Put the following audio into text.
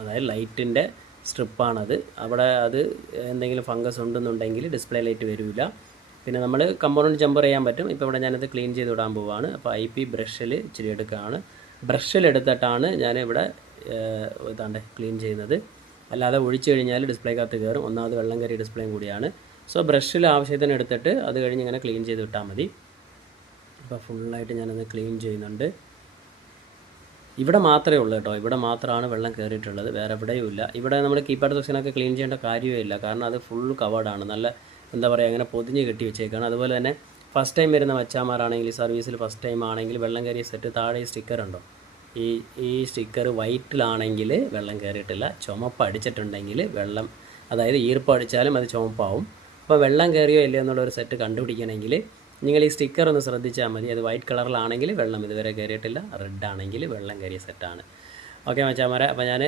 അതായത് ലൈറ്റിൻ്റെ സ്ട്രിപ്പാണത്. അവിടെ അത് എന്തെങ്കിലും ഫംഗസ് ഉണ്ടെന്നുണ്ടെങ്കിൽ ഡിസ്പ്ലേ ലൈറ്റ് വരില്ല. പിന്നെ നമ്മൾ കമ്പോണൻറ്റ് ജമ്പർ ചെയ്യാൻ പറ്റും. ഇപ്പോൾ ഇവിടെ ഞാനത് ക്ലീൻ ചെയ്ത് വിടാൻ പോവുകയാണ്. അപ്പോൾ IP ബ്രഷിൽ ഇച്ചിരി എടുക്കുകയാണ്. ബ്രഷിലെടുത്തിട്ടാണ് ഞാനിവിടെ ഇതാണ്ട് ക്ലീൻ ചെയ്യുന്നത്. അല്ലാതെ ഒഴിച്ചു കഴിഞ്ഞാൽ ഡിസ്പ്ലേക്കകത്ത് കയറും. ഒന്നാമത് വെള്ളം കയറിയ ഡിസ്പ്ലേയും കൂടിയാണ്. സോ ബ്രഷിൽ ആവശ്യത്തിന് എടുത്തിട്ട് അത് കഴിഞ്ഞ് ഇങ്ങനെ ക്ലീൻ ചെയ്ത് വിട്ടാൽ മതി. അപ്പോൾ ഫുള്ളായിട്ട് ഞാനത് ക്ലീൻ ചെയ്യുന്നുണ്ട്. ഇവിടെ മാത്രമേ ഉള്ളൂ കേട്ടോ, ഇവിടെ മാത്രമാണ് വെള്ളം കയറിയിട്ടുള്ളത്, വേറെ എവിടെയും ഇല്ല. ഇവിടെ നമ്മൾ കീപാഡ് സെക്ഷനൊക്കെ ക്ലീൻ ചെയ്യേണ്ട കാര്യമേ ഇല്ല, കാരണം അത് ഫുൾ കവേർഡാണ്. നല്ല എന്താ പറയുക, അങ്ങനെ പൊതിഞ്ഞ് കെട്ടി വെച്ചേക്കാണ്. അതുപോലെ തന്നെ ഫസ്റ്റ് ടൈം വരുന്ന മച്ചാമാരാണെങ്കിൽ, സർവീസിൽ ഫസ്റ്റ് ടൈം ആണെങ്കിൽ വെള്ളം കയറിയ സെറ്റ് താഴെ സ്റ്റിക്കർ ഉണ്ടോ, ഈ സ്റ്റിക്കർ വൈറ്റിലാണെങ്കിൽ വെള്ളം കയറിയിട്ടില്ല, ചുമപ്പ് അടിച്ചിട്ടുണ്ടെങ്കിൽ വെള്ളം, അതായത് ഈർപ്പം അടിച്ചാലും അത് ചുമപ്പാവും. അപ്പോൾ വെള്ളം കയറിയോ ഇല്ലയോ എന്നുള്ളൊരു സെറ്റ് കണ്ടുപിടിക്കണമെങ്കിൽ നിങ്ങൾ ഈ സ്റ്റിക്കർ ഒന്ന് ശ്രദ്ധിച്ചാൽ മതി. അത് വൈറ്റ് കളറിലാണെങ്കിൽ വെള്ളം ഇതുവരെ കയറിയിട്ടില്ല, റെഡ് ആണെങ്കിൽ വെള്ളം കയറിയ സെറ്റാണ്. ഓക്കെ മച്ചാമാരെ, അപ്പോൾ ഞാൻ